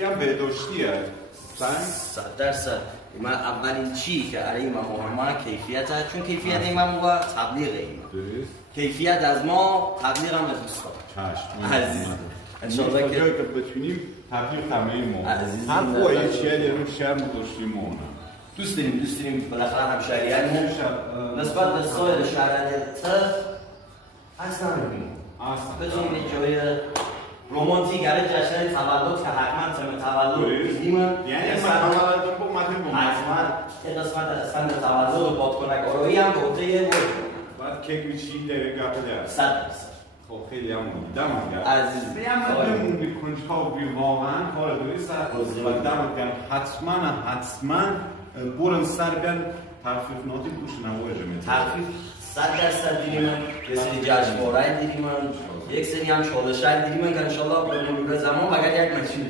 خیلی هم بهداشتیه. 100%. من اولین چی که برای ما مهمه کیفیت هست، چون کیفیت ایمان با تبلیغ ایمان. درست. کیفیت از ما، تبلیغ هم از دوستان. چشم. عزیز. انشالله که بتونیم تبلیغ همه ما. هر قوی چیه در اون شهر داشتیم ما. دوست داریم بالاخره همشهریانمون نسبت به سایر شهریت اصلا نمی‌بینیم. بتونیم یه جای رومانتیک برای جشن تولد که حتما تم تولد بگیریم. یعنی من تولدم با مدرم حتما یه قسمت از فن تولد و بادکنک آرایی هم به عهده یه بعد کیک می‌چی در گپ 100%. خب خیلی هم دمم گرم. عزیز. بیام بی کنجکاو بی واقعا کار درست است و دمت گرم. حتما برن سر بیان تخفیفاتی گوش نوارم. تخفیف 100% دیدیم. یه سری جشنواره دیدیم. یک سری هم چالش‌های دیدیم که ان شاء الله به مرور زمان مگر یک مسیر